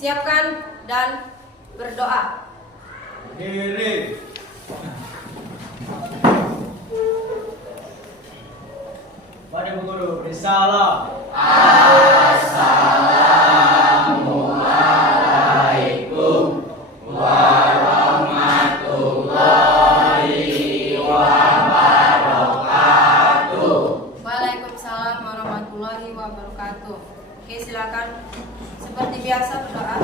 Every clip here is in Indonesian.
Siapkan dan berdoa. Berdiri. Mari Bu Guru, bersalam. Assalamualaikum warahmatullahi wabarakatuh. Waalaikumsalam warahmatullahi wabarakatuh. Oke, silakan seperti biasa berdoa.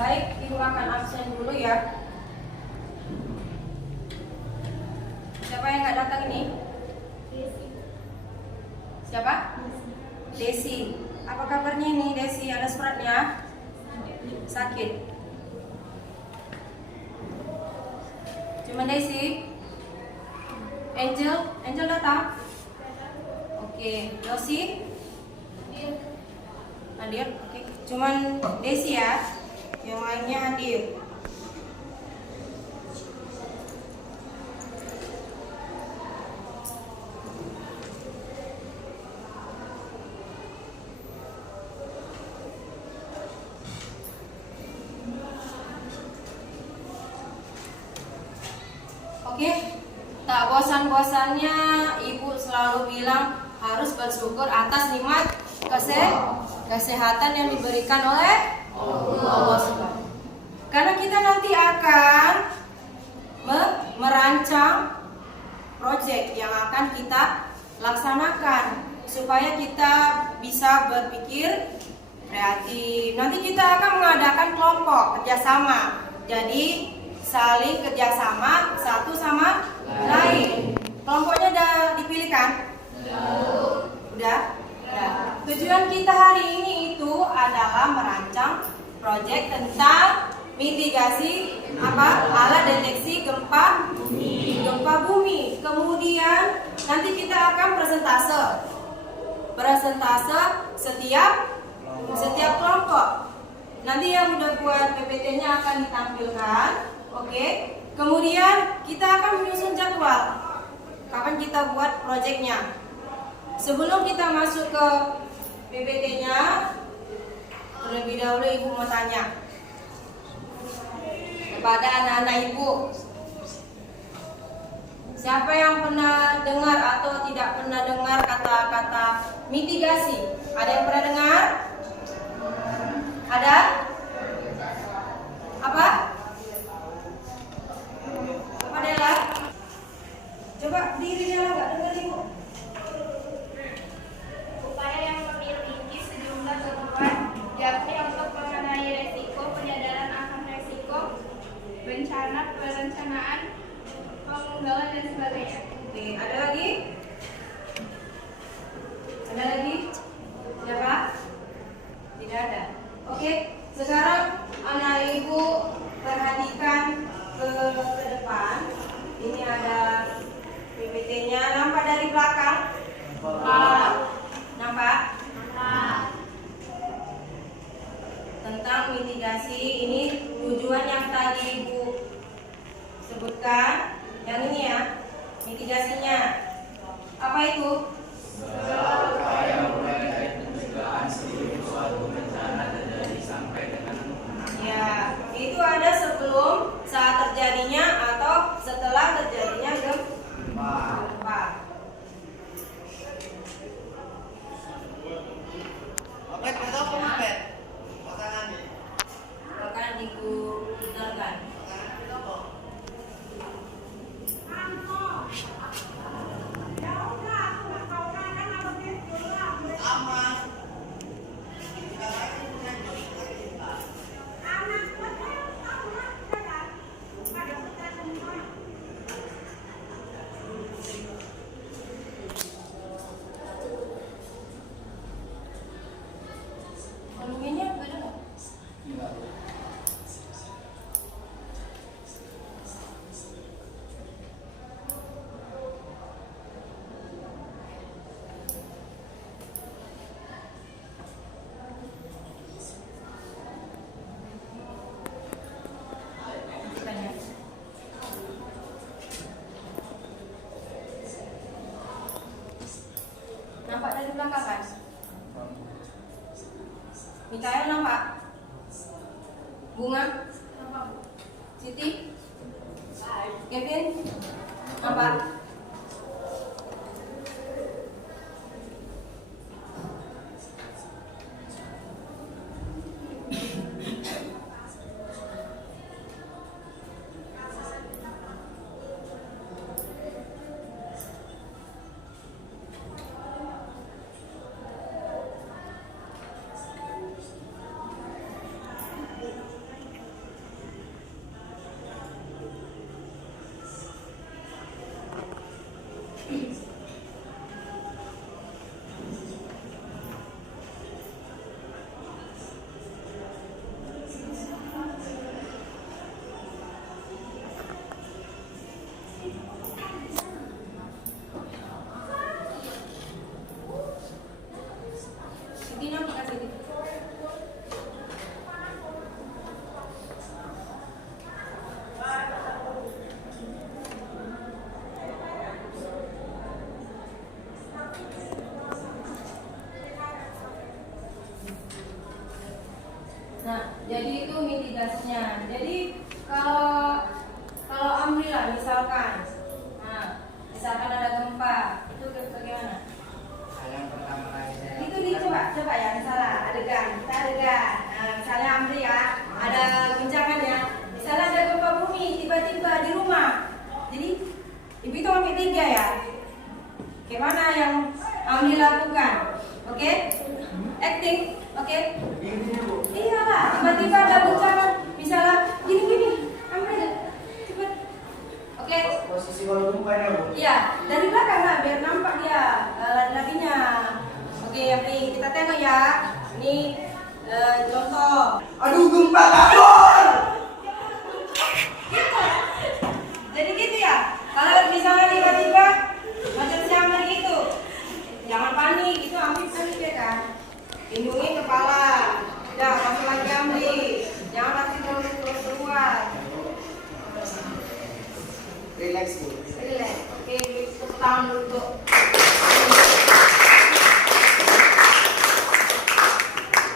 Baik, Ibu akan absen dulu ya. Siapa yang nggak datang ini? Siapa? Desi. Apa kabarnya ini Desi? Ada suratnya? Sakit. Cuma Desi? Angel datang? Oke, Yosi? Hadir? Oke, cuman Desi ya. Yang lainnya hadir. Oke, tak bosan-bosannya Ibu selalu bilang harus bersyukur atas nikmat kesehatan yang diberikan oleh Allah SWT. Karena kita nanti akan merancang proyek yang akan kita laksanakan supaya kita bisa berpikir kreatif. Nanti kita akan mengadakan kelompok kerjasama. Jadi saling kerjasama satu sama lain. Kelompoknya udah dipilih kan? Udah? Tujuan kita hari ini itu adalah merancang proyek tentang mitigasi alat deteksi gempa bumi. Kemudian nanti kita akan presentase setiap kelompok. Nanti yang udah buat PPT-nya akan ditampilkan. Oke. Kemudian kita akan menyusun jadwal kapan kita buat proyeknya. Sebelum kita masuk ke PPT-nya, terlebih dahulu Ibu mau tanya kepada anak-anak Ibu. Siapa yang pernah dengar atau tidak pernah dengar kata-kata mitigasi? Ada yang pernah dengar? Ada? Apa? Apa Dela? Coba diri Dela nggak dengar Ibu? Upaya yang memiliki sejumlah kebutuhan yakni untuk mengenai resiko, penyadaran akan resiko, bencana, perencanaan, pengunggalan dan sebagainya. Oke, ada lagi? Ada lagi? Siapa? Tidak ada. Oke, sekarang anak Ibu perhatikan ke depan. Ini ada PPT-nya. Nampak dari belakang? Nampak? Tentang mitigasi, ini tujuan yang tadi Ibu sebutkan. Yang ini ya, mitigasinya. Apa itu? Ya, itu ada sebelum, saat terjadinya, atau setelah terjadinya gempa. Akan diputarkan. Volumenya ada nggak? Enggak. Tanya. Nampak dari belakang kan? Mikael nampak? Bunga? Siti? Kevin? Nampak? Siti nampak kan Siti? Nah, jadi itu mitigasinya. Jadi kalau alhamdulillah misalkan, misalkan ada gempa, itu bagaimana? Yang pertama kali saya Itu coba ya, misalnya adegan, kita adegan. Nah, misalnya Amri ya, ada guncangannya. Misalnya ada gempa bumi tiba-tiba di rumah. Jadi ibu itu ambil 3 ya. Gimana yang Amri lakukan? Oke? Acting, oke? Iya lah, tiba-tiba ada guncangan. Misalnya gini, Amri cepet. Oke? posisi kalau gempa ya, Bu. Iya, dari belakang lah biar nampak dia lagi-laginya. Oke, Amri, kita tengok ya. Ini contoh. Aduh, gempa kabur. Gitu. Jadi gitu ya. Kalau misalnya tiba-tiba macam si Amri gitu, jangan panik. Itu Amri panik ya kan. Lindungi kepala. Udah, masuk lagi Amri. Jangan nanti terus keluar. Relax, Bu. Relax. Oke, tepuk tangan dulu tuh.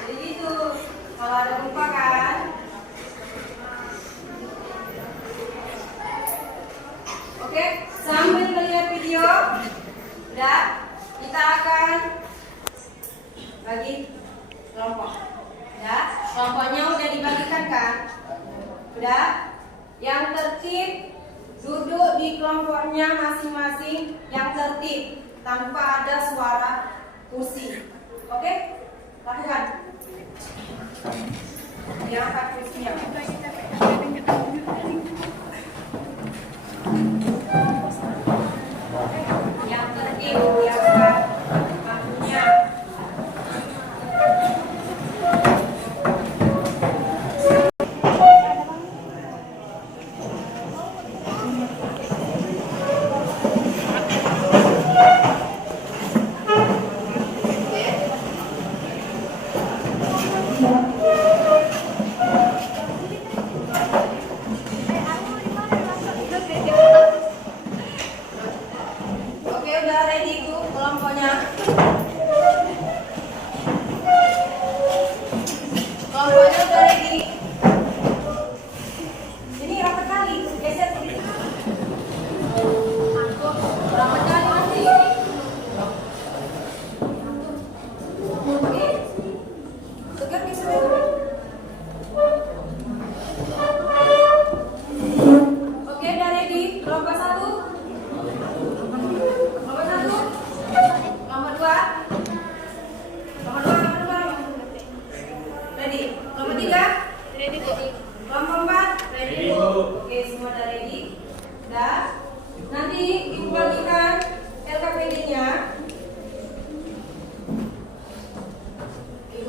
Jadi gitu. Kalau ada gempa kan. Oke, sambil melihat video, udah, kita akan bagi kelompok. Ya, kelompoknya udah dibagikan kan? Udah, yang tertib duduk di kelompoknya masing-masing yang tertib tanpa ada suara kursi. Oke, lakukan. Diangkat kursinya. Yang tertib diangkat bangkunya.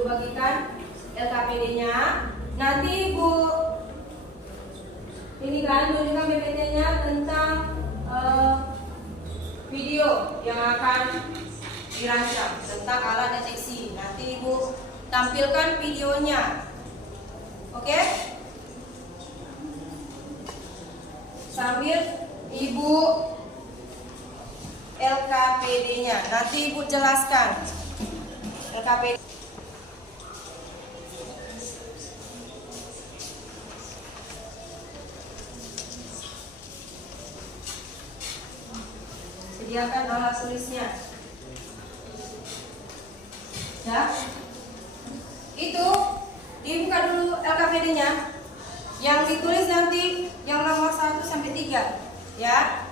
bagikan LKPD-nya. Nanti Ibu ini kan tunjukkan PPT-nya tentang video yang akan dirancang tentang alat deteksi. Nanti Ibu tampilkan videonya. Oke? Sambil Ibu LKPD-nya. Nanti Ibu jelaskan LKPD. Sediakan alat tulisnya. Ya. Itu dibuka dulu LKPD-nya. Yang ditulis nanti yang nomor 1 sampai 3, ya.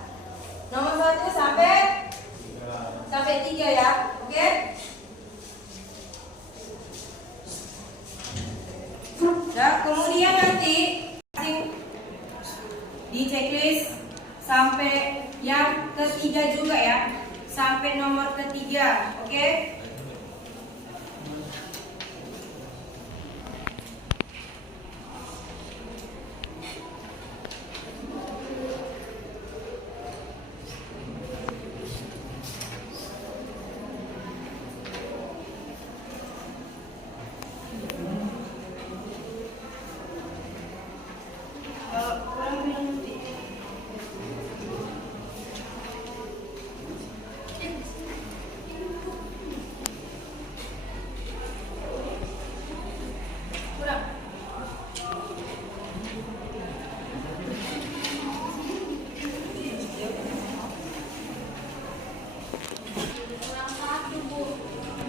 Nomor 1 sampai 3 ya. Oke? Nah, kemudian nanti di checklist sampai yang ketiga juga ya, sampai nomor ketiga, oke?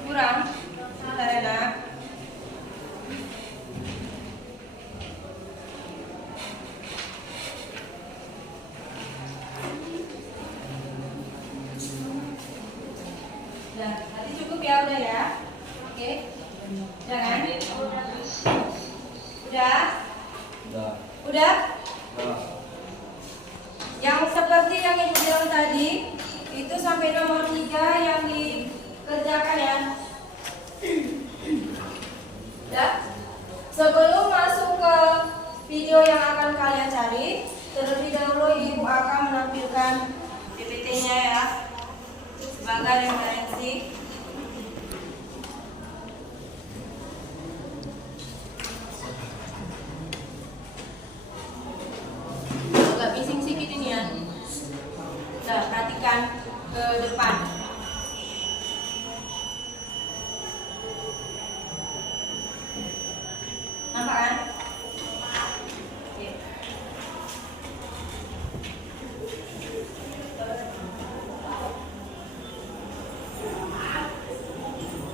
Kurang, sebentar ya nak. Udah, nanti cukup ya, udah ya. Oke, jangan. Udah? Udah? Yang seperti yang Ibu bilang tadi, itu sampai nomor 3 yang dikerjakan ya. Ya. Sebelum masuk ke video yang akan kalian cari, terlebih dahulu Ibu akan menampilkan PPT-nya ya, sebagai referensi. Agak bising sedikit ini ya. Nah, perhatikan ke depan. Nampak kan? Oke.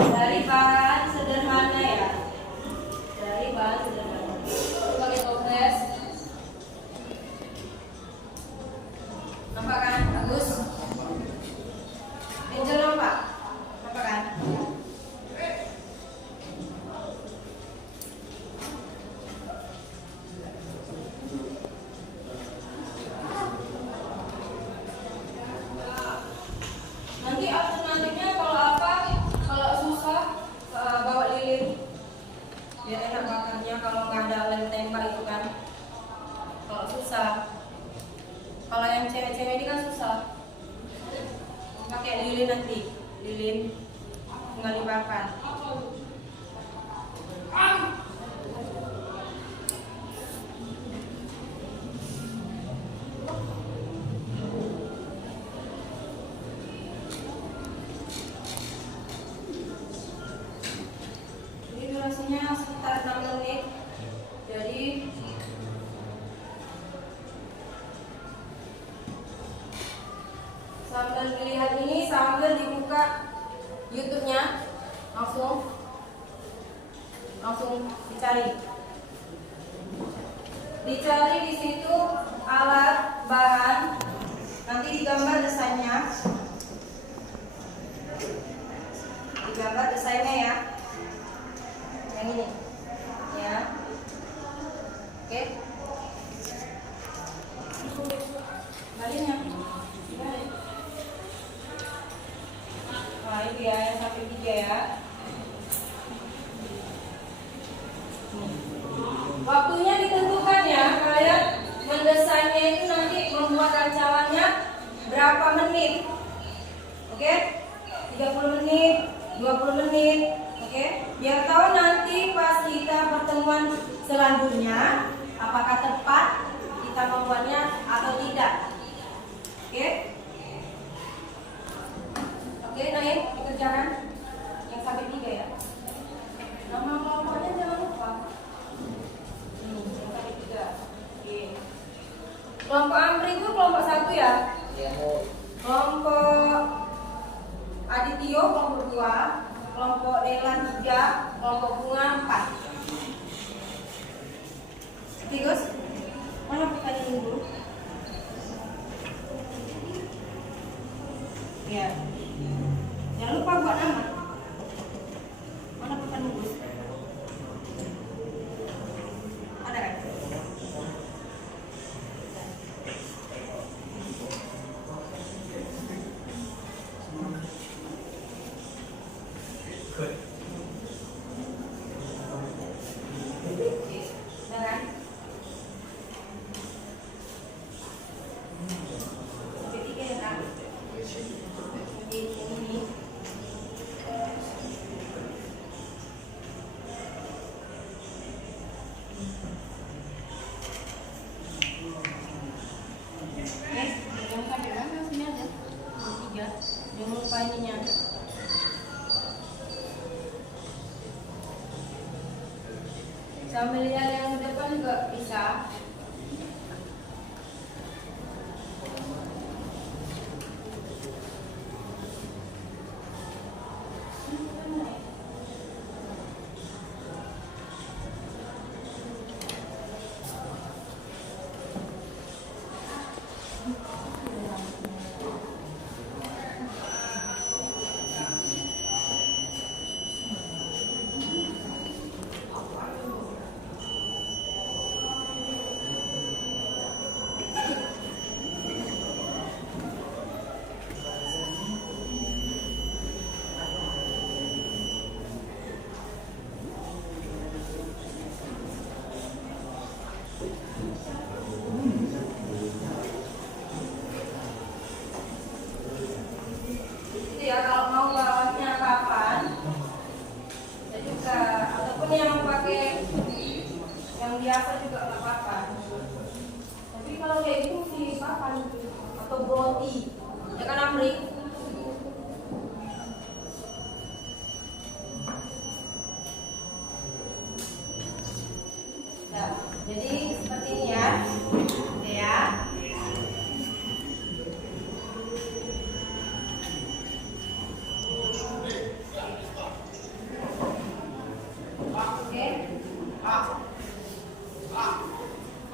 Dari bahan sederhana ya. Dari bahan sederhana. Pakai toples. Nampak kan? Bagus. Angel nampak? Nampak kan? Nanti alternatifnya kalau apa, kalau susah bawa lilin biar enak bakarnya kalau nggak ada lem tembak itu kan. Kalau susah, kalau yang cewek-cewek ini kan susah, pakai lilin nanti, lilin tinggal dibakar. Ini durasinya sekitar 6 menit. Jadi sambil dilihat ini, sambil dibuka YouTube-nya, langsung dicari. Dicari di situ alat, bahan, nanti digambar desainnya. Digambar desainnya ya. Yang ini. Ya. Oke. Baliknya. Balik. Nah, itu ya yang sampai 3 ya. Kalian itu nanti membuat rancangannya berapa menit? Oke? 30 menit, 20 menit. Oke? Biar tahu nanti pas kita pertemuan selanjutnya apakah tepat kita membuatnya atau tidak. Oke? Oke, Naim, dikerjakan yang sampai 3 ya. Nama kelompoknya jangan lupa. Yang sampai 3. Oke. Kelompok Amri itu kelompok 1 ya. Iya, Bu. Kelompok Adityo kelompok 2, kelompok Dela 3, kelompok Bunga 4. Oke, Gus. Mana pertanyaan dulu? Ya. Jangan lupa buat nama. Mana pertanyaan Gus? Ada kan? Jangan lupa ininya. Sambil lihat yang depan juga bisa. Itu ya, kalau mau bawaannya kapan ya juga, ataupun yang pakai yang biasa juga nggak apa-apa. Tapi kalau kayak gitu sih papan atau broti, ya kan Amri? Nah, jadi seperti ini ya. Oke ya. Oke.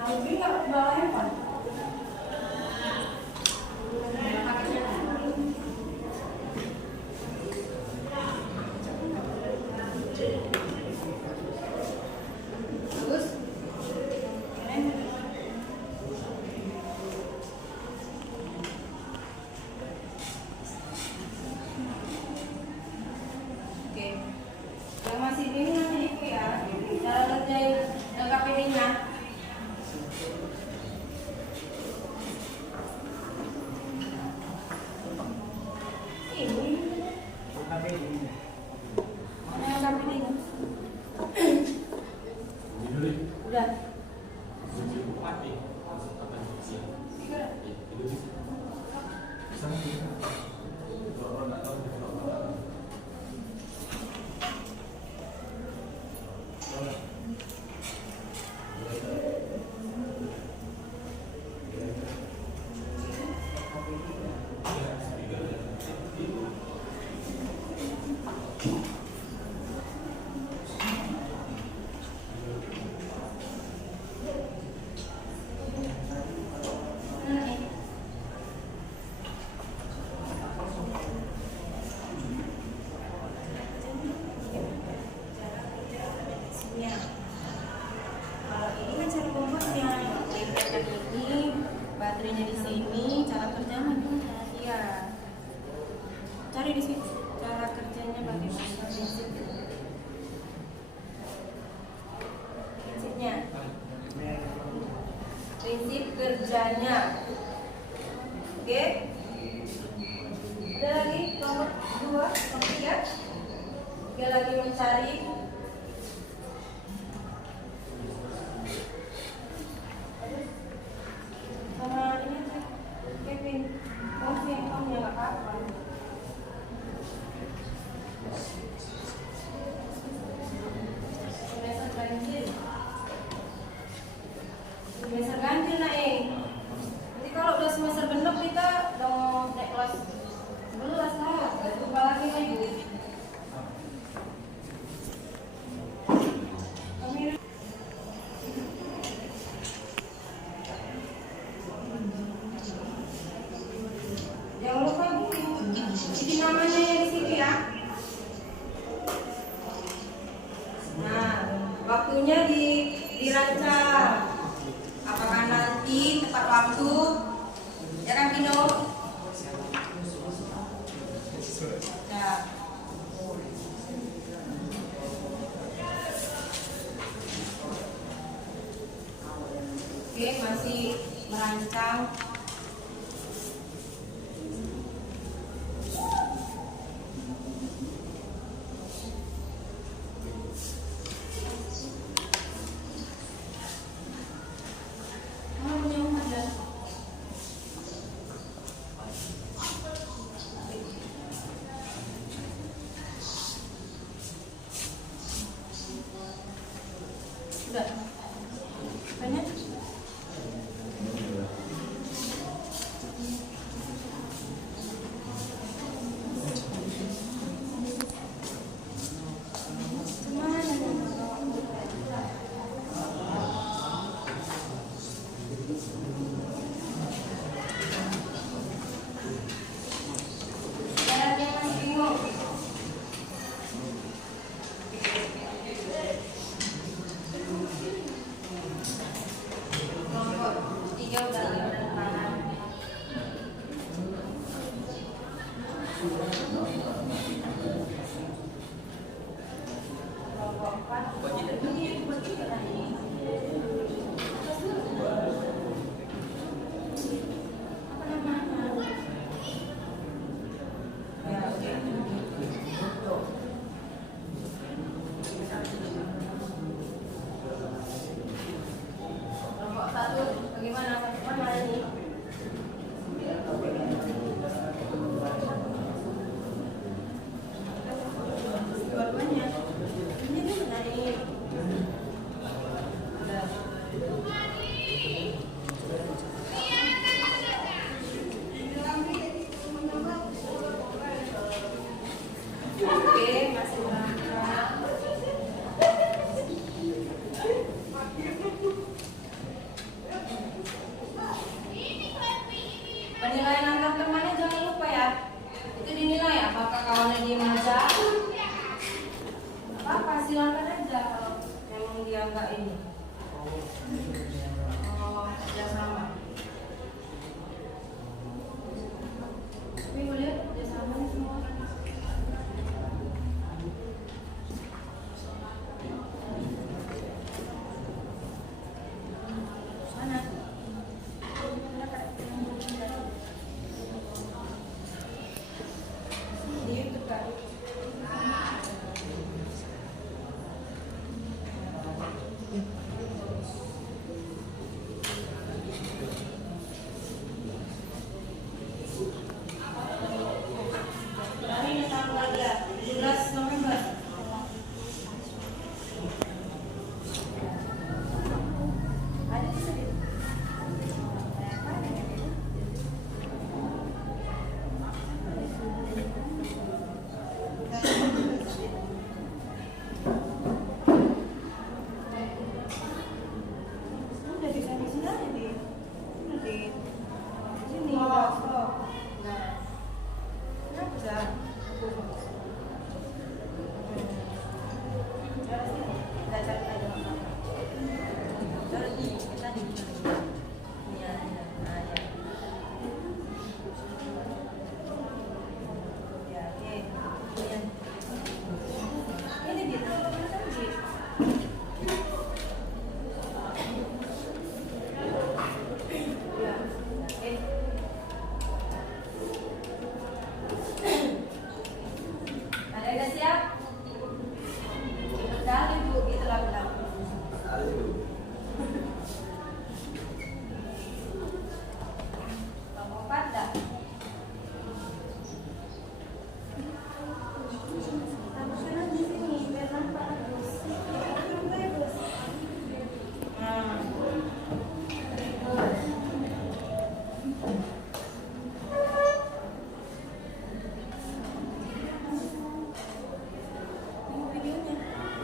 Amri nggak bawa handphone? Bagus. Keren. Oke. Yang masih bingung nanti itu ya, cara ngerjain KPD-nya. Ini Tapi ini. mana yang KPD-nya? pembelajarannya. Oke. Ada lagi nomor 2, nomor 3. Dia lagi mencari sama ini Kevin. Kamu ya nggak apa-apa. Semester ganjil naik. Nanti kalau udah semester genap kita udah mau naik kelas 11 lah. Gak lupa lagi kan Bu. Jangan lupa Bu. Jadi namanya yang di sini ya. Nah, waktunya dirancang. Apakah nanti tepat waktu? Ya kan Pino? Ya. Oke, masih merancang. Sudah. Banyak? Penilaian antar temannya jangan lupa ya. Itu dinilai apakah kawannya dia aja. Apa silakan aja kalau memang dia enggak ini. Oh, kerjasama. Tapi gue lihat kerjasama semua.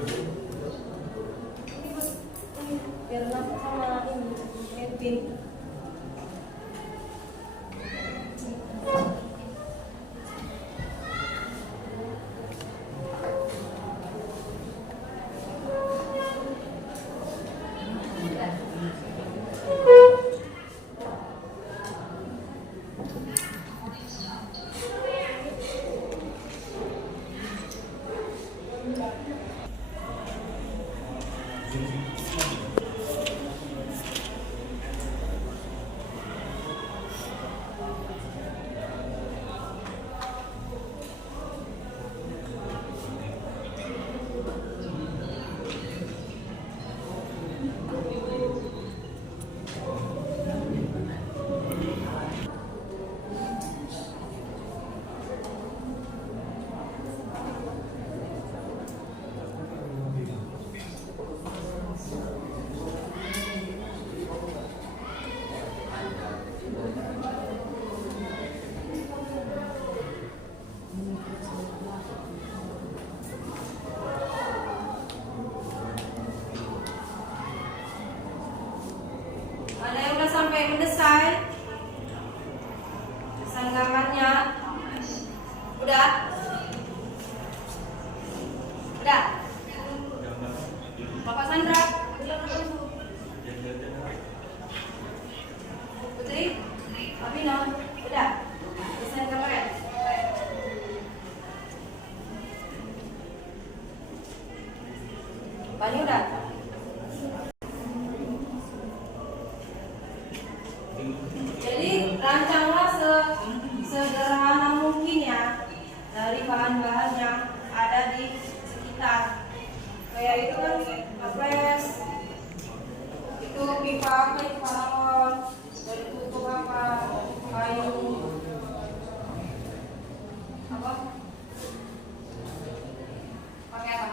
Biar aku sama ini Edwin. Ada yang udah sampai mendesain? Desain gambarnya? Udah? Udah? Bapak Sandra? Putri? Abino? Udah? Desain gambarnya? Bapaknya udah? Jadi rancanglah sederhana mungkin ya dari bahan-bahan yang ada di sekitar. Kayak itu kan toples, itu pipa apa, pipa galon, dari tutup apa, kayu, apa? Pakai apa?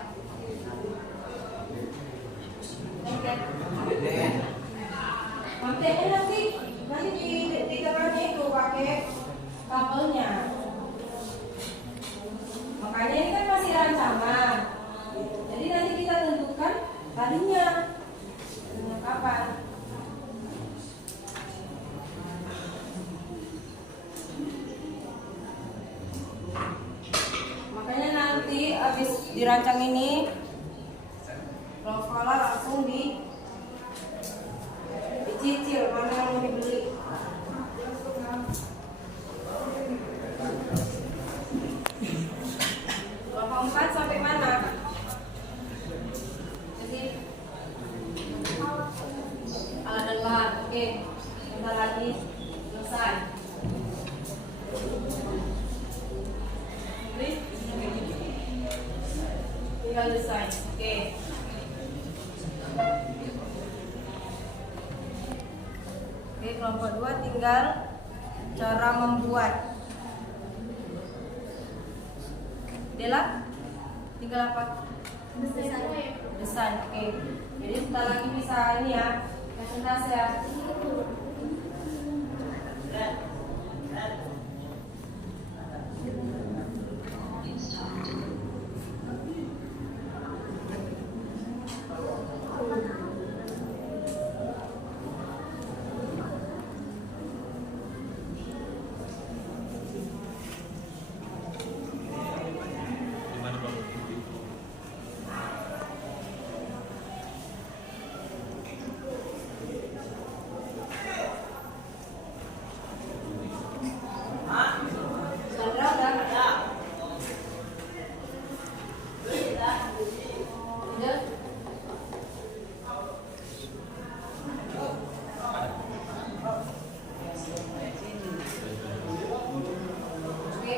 Manteknya nanti di gambarnya itu pakai kabelnya. Makanya ini kan masih rancangan. Jadi nanti kita tentukan tadinya kapan. Makanya nanti habis dirancang ini, kalau sekolah langsung dicicil mana yang mau dibeli. Kelompok 4 sampai mana? Jadi alat dan bahan. Oke, bentar lagi selesai. Tinggal desain. Oke. Oke, kelompok 2 tinggal cara membuat. Dela, tinggal apa? Desain. Oke. Jadi sebentar lagi bisa ini ya, presentasi ya.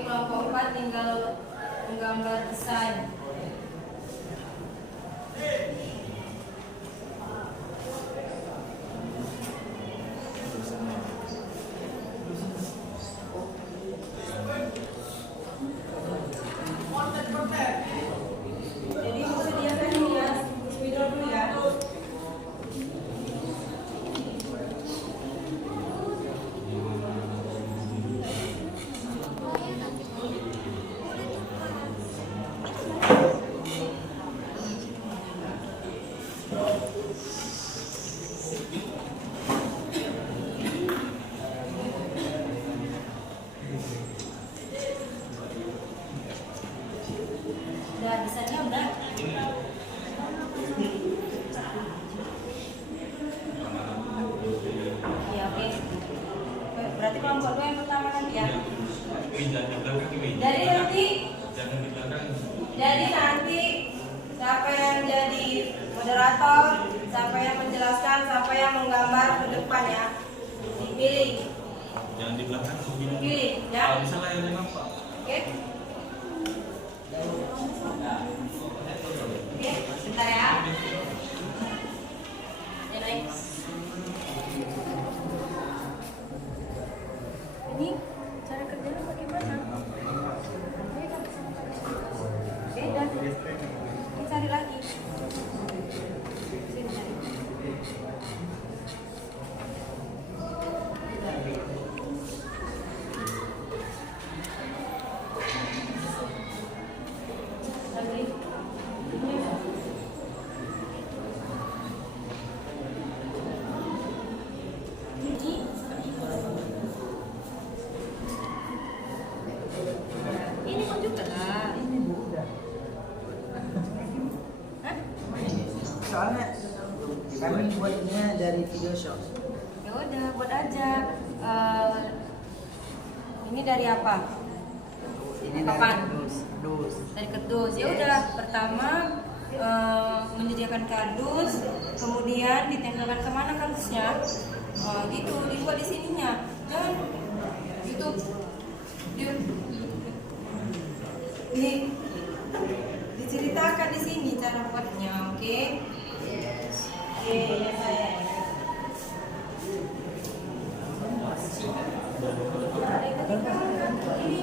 Kelompok 4 tinggal menggambar desain. Jadi mau sediakan ini ya, spidol dulu ya. Iya, oke. Berarti kelompok 2 yang pertama nanti ya. Jadi nanti siapa yang jadi moderator, siapa yang menjelaskan, siapa yang menggambar ke depan ya. Dipilih. Jangan di belakang. Pilih ya. Kalau bisa layarnya nampak. Oke. Oke, bentar ya. Ya, naik. Ini cara kerjanya bagaimana? Beda. Kita cari lagi. Sini cari. Lagi. Ini kok juga lah. Hah? Soalnya kami buatnya dari video shop. Ya udah, buat aja. Ini dari apa? Ini Kapan? dari dus. Dari kardus. Ya udah, pertama menyediakan kardus, kemudian ditempelkan kemana kardusnya? Gitu, dibuat di sininya. Jangan gitu. Diceritakan di sini cara buatnya, oke? Oke, ya saya. Ada yang ketinggalan ini.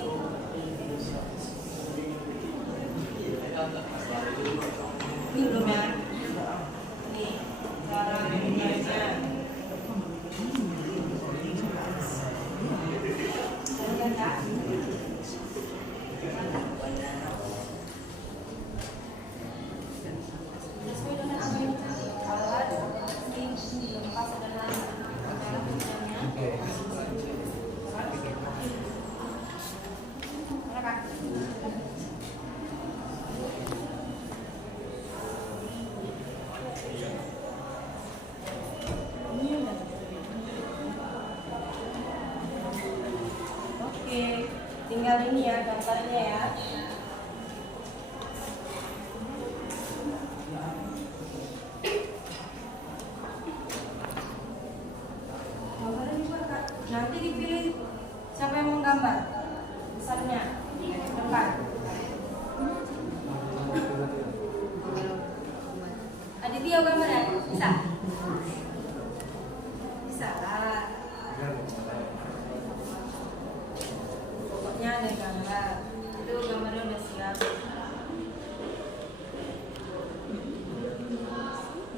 Ini belum ya? Nih, cara membuatnya. Lihat ya. Sesuai dengan apa yang tadi. Alat, ini lepas adalah cara kerjanya. Mana Kak? Oke, tinggal ini ya gambarnya ya. Gambarnya juga Kak. Nanti dipilih siapa yang mau gambar besarnya depan. Aditya gambar ya? Bisa? Bisa lah. Pokoknya ada gambar. Itu gambarnya udah siap.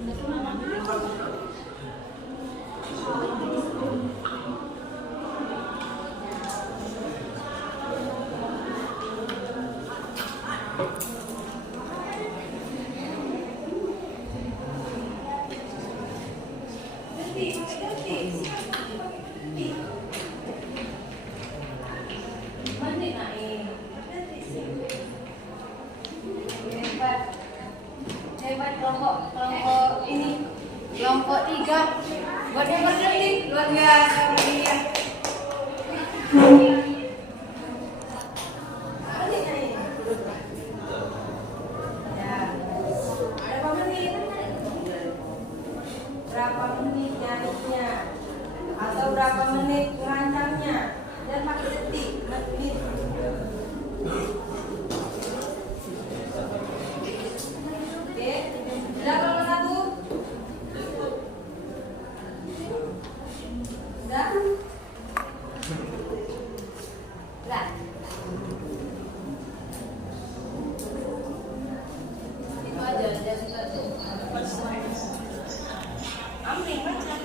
Itu mana? Hebat kelompok ini, kelompok 3 buat yang berdetik luar biasa dia. Berapa menit? Berapa menit nyanyinya? Atau berapa menit ngerancangnya? Dan pakai detik, menit. Oke, sudah kelompok 1? Sudah? Sudah? Itu aja, sudah tuh. Amri, baca.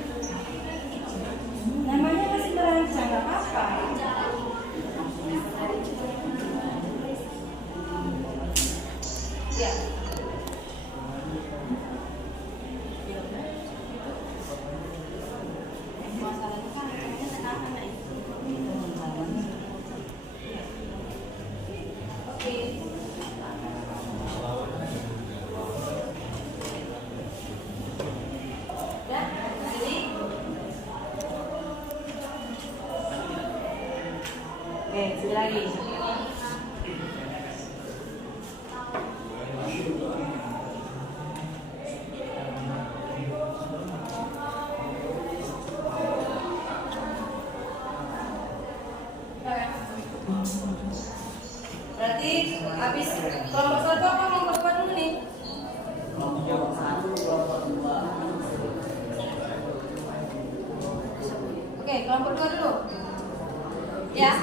Namanya masih terancam. kelompok 2 dulu. Ya.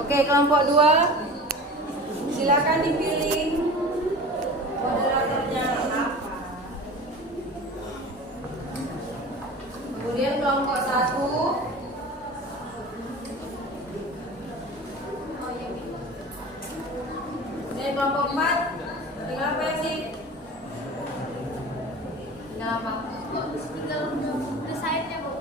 Oke, kelompok 2. Silakan dipilih moderatornya apa. Kemudian kelompok 1. Dan kelompok 4. Tinggal apa ya sih? Tinggal apa? Tinggal desainnya, Bu.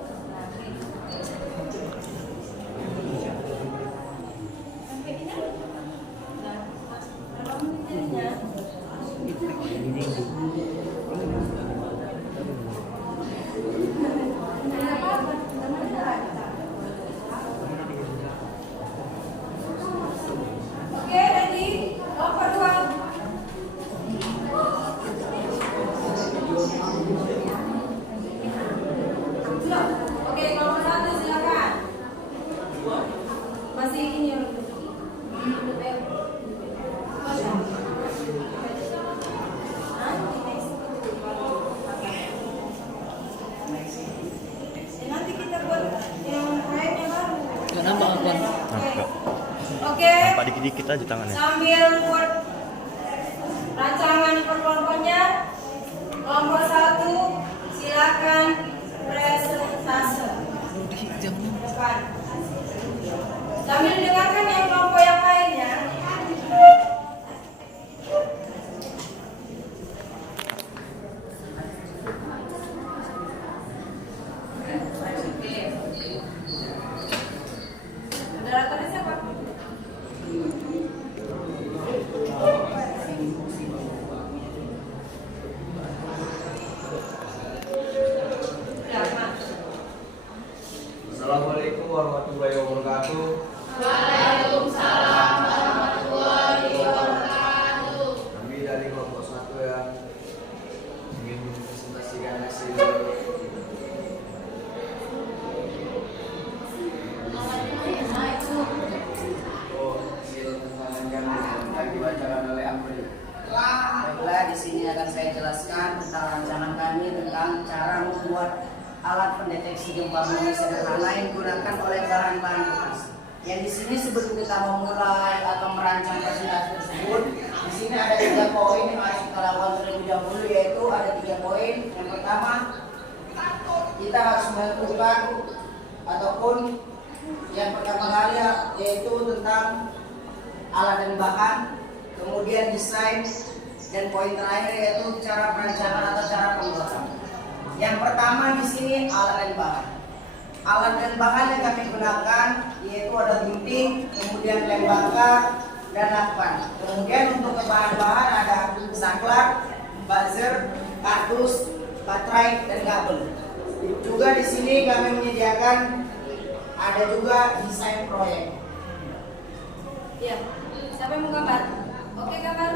Oke, ready? Kelompok 2. Oke, kelompok 1 silakan. Masih ini ya. Nanti kita buat yang lainnya baru. Gak nampak aku. Oke. Nampak dikit-dikit aja tangannya. Sambil buat rancangan per kelompoknya. Kelompok 1 silakan presentase. Depan. Sambil dengarkan yang kelompok yang lainnya. Moderatornya siapa? Ya, Mas. Assalamualaikum warahmatullahi wabarakatuh. Kami dari kelompok 1 yang ingin mempresentasikan hasil yang dibacakan oleh Amri. Baiklah, di sini akan saya jelaskan tentang rancangan kami tentang cara membuat alat pendeteksi gempa bumi sederhana yang digunakan oleh bahan-bahan bekas. Yang di sini sebelum kita memulai atau merancang presentasi tersebut, di sini ada 3 poin yang harus kita lakukan terlebih dahulu, yaitu ada 3 poin. Yang pertama, kita harus menentukan ataupun yang pertama kali yaitu tentang alat dan bahan, kemudian desain, dan poin terakhir yaitu cara perancangan atau cara pembuatan. Yang pertama di sini alat dan bahan. Alat dan bahan yang kami gunakan yaitu ada gunting, kemudian lem bakar, dan lakban. Kemudian untuk bahan-bahan ada saklar, buzzer, kardus, baterai, dan kabel. Juga di sini kami menyediakan ada juga desain proyek. Ya. Siapa yang mau gambar? Oke, gambar.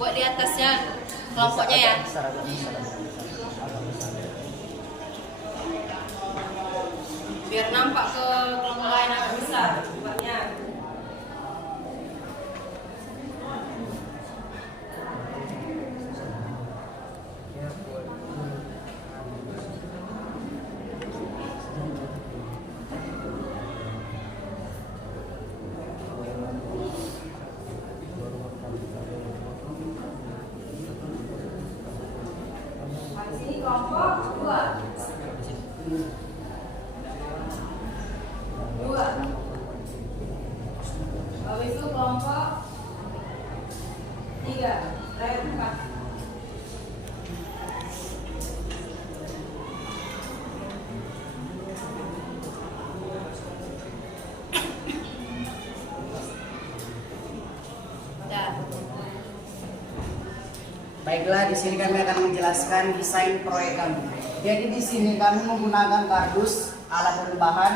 Buat di atasnya kelompoknya ya. Biar nampak ke kelompok lain agak besar buatnya. Habis ini kelompok 2. Habis itu kelompok 3. Terakhir 4. Baiklah, di sini kami akan menjelaskan desain proyek kami. Jadi di sini kami menggunakan kardus, alat dan bahan.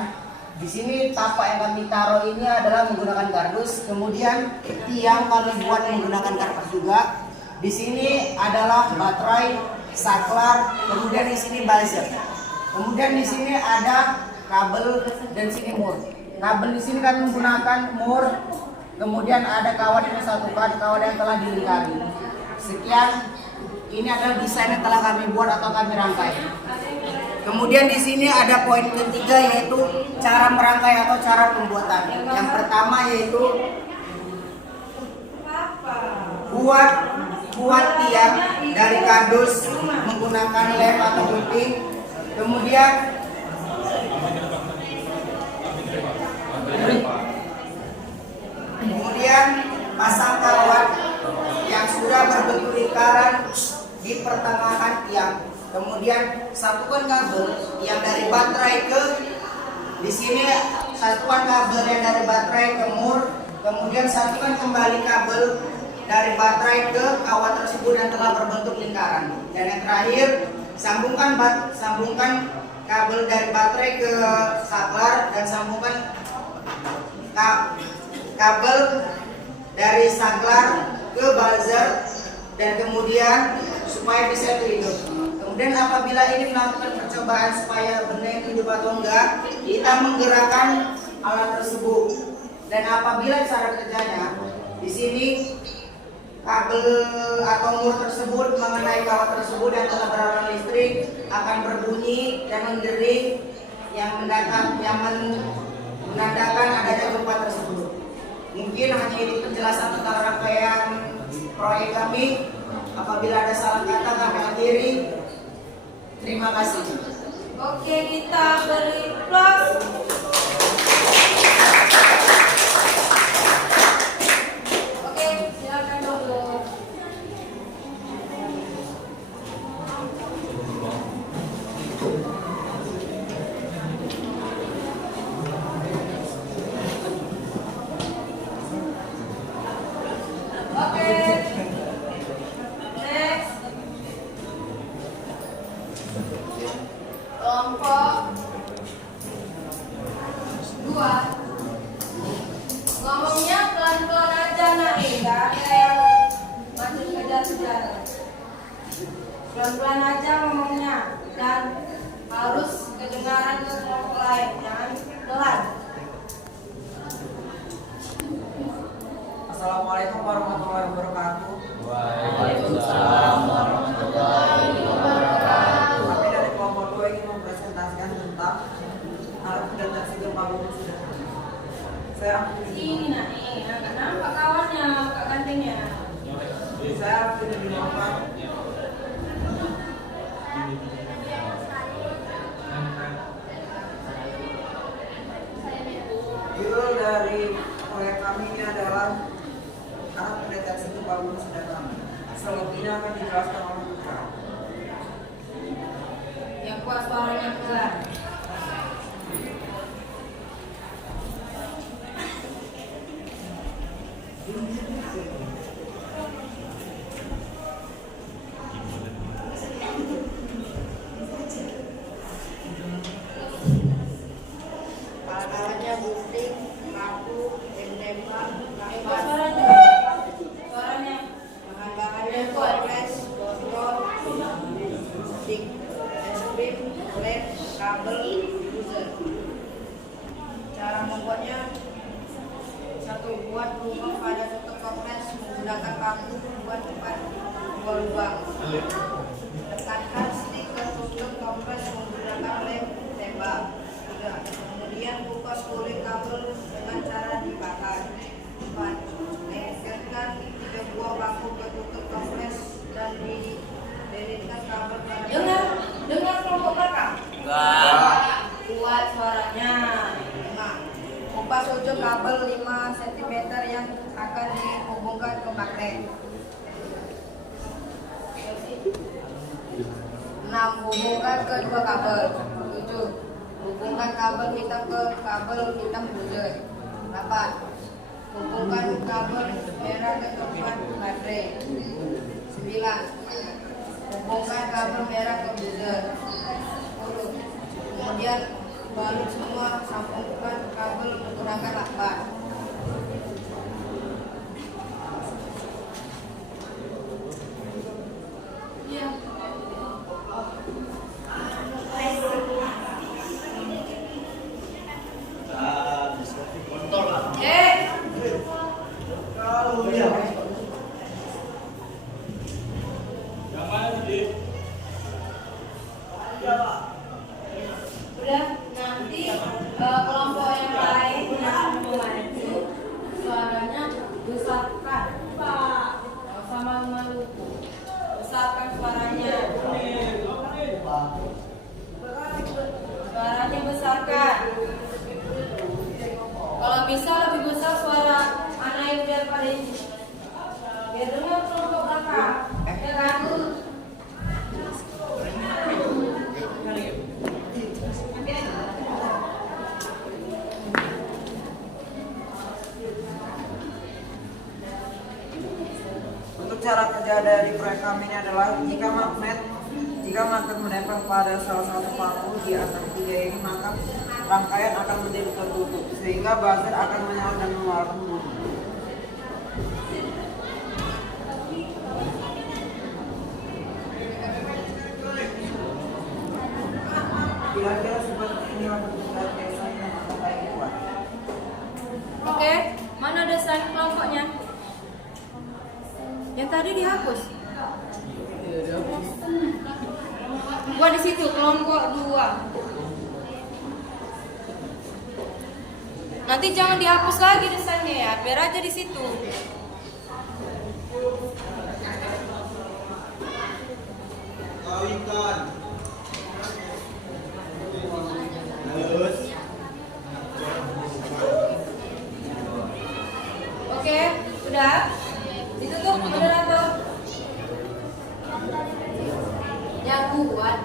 Di sini tapak yang kami taruh ini adalah menggunakan kardus. Kemudian tiang kami buat menggunakan karpet juga. Di sini adalah baterai, saklar, kemudian di sini buzzer. Kemudian di sini ada kabel dan sini mur. Kabel di sini kan menggunakan mur. Kemudian ada kawat yang disatukan, kawat yang telah dilingkari. Sekian, ini adalah desain yang telah kami buat atau kami rangkai. Kemudian di sini ada poin ketiga yaitu cara merangkai atau cara pembuatan. Yang pertama yaitu buat tiang dari kardus menggunakan lem atau gunting. Kemudian pasang kawat yang sudah berbentuk lingkaran di pertengahan tiang. Kemudian satukan kabel yang dari baterai ke di sini, satukan kabel yang dari baterai ke mur. Kemudian satukan kembali kabel dari baterai ke kawat tersebut yang telah berbentuk lingkaran. Dan yang terakhir, sambungkan kabel dari baterai ke saklar dan sambungkan kabel dari saklar ke buzzer dan kemudian supaya bisa hidup. Kemudian apabila ini melakukan percobaan supaya benda itu hidup atau enggak, kita menggerakkan alat tersebut. Dan apabila cara kerjanya di sini kabel atau mur tersebut mengenai kawat tersebut yang telah beraliran listrik akan berbunyi dan mendering yang menandakan adanya gempa tersebut. Mungkin hanya ini penjelasan tentang rangkaian proyek kami. Apabila ada salah kata kami akhiri. Terima kasih. Oke, kita beri plus. Oke, silakan dulu. Oke. Next. Kelompok 2. Ngomongnya pelan-pelan aja nak, nggak ada yang masuk kejar-kejar. Pelan-pelan aja ngomongnya dan harus kedengaran ke kelompok lain, jangan pelan. Assalamualaikum warahmatullahi wabarakatuh. Waalaikumsalam warahmatullahi wabarakatuh. Kami dari kelompok 2 ingin mempresentasikan tentang alat pendeteksi gempa bumi sederhana. Saya Ini nak, nggak nampak kawannya, kak gantengnya. tidak dilakukan. Judul dari proyek kami ini adalah alat pendeteksi gempa bumi sederhana. Selebihnya akan dijelaskan oleh Putra. Yang kuat suaranya keluar. Alat-alatnya gunting, paku, lem tembak, Kuat suaranya. Suaranya. bahan-bahannya toples, botol, stick, es krim, led, kabel, buzzer. Cara membuatnya: satu, buat lubang pada tutup toples menggunakan paku, buat 2 lubang. Tekankan stick ke tutup toples menggunakan lem tembak. 3. Kemudian kupas kulit kabel dengan cara dibakar. 4. Lengketkan 3 buah paku ke tutup toples dan dililitkan kabel pada Dengar kelompok belakang. Kuat suaranya. 5. Kupas ujung kabel 5 cm yang akan dihubungkan ke magnet. 6. Hubungkan ke 2 kabel. 7. Hubungkan kabel hitam ke kabel hitam buzzer. 8. Hubungkan kabel merah ke tempat baterai. 9. Hubungkan kabel merah ke buzzer. 10. Kemudian balut semua, sambungkan kabel menggunakan lakban. Iya. besarkan. Gak usah malu-malu. Besarkan suaranya. Suaranya besarkan. Kalau bisa lebih besar suara anak yang daripada ini. Biar dengar kelompok belakang. Ya kan? Untuk cara kerja dari proyek kami ini adalah jika magnet menempel pada salah satu paku di antara tiga ini, maka rangkaian akan menjadi tertutup sehingga buzzer akan menyala dan mengeluarkan bunyi. Kira-kira seperti inilah bentuk desain yang akan saya buat. Oke, mana desain kelompoknya? Yang tadi dihapus. Buat di situ kelompok 2. Nanti jangan dihapus lagi desainnya ya, biar aja di situ. Oke, udah. Ditutup moderator. Yang buat.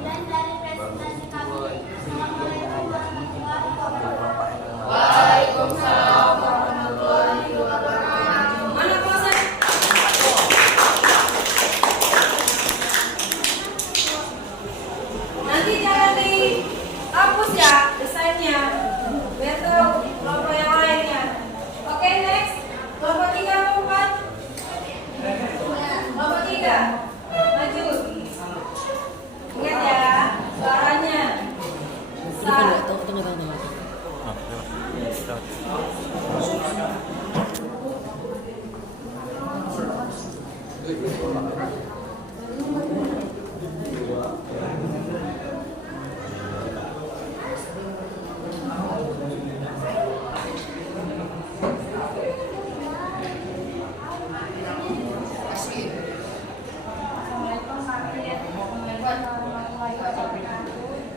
Dan dari presentasi kami. Assalamualaikum warahmatullahi wabarakatuh. Waalaikumsalam warahmatullahi wabarakatuh. Mana closet? Nanti jangan dihapus ya desainnya. Biar tahu kelompok yang lainnya. Oke, next. Kelompok 3 atau 4? Kelompok 3. Maju. Ingat ya, suaranya.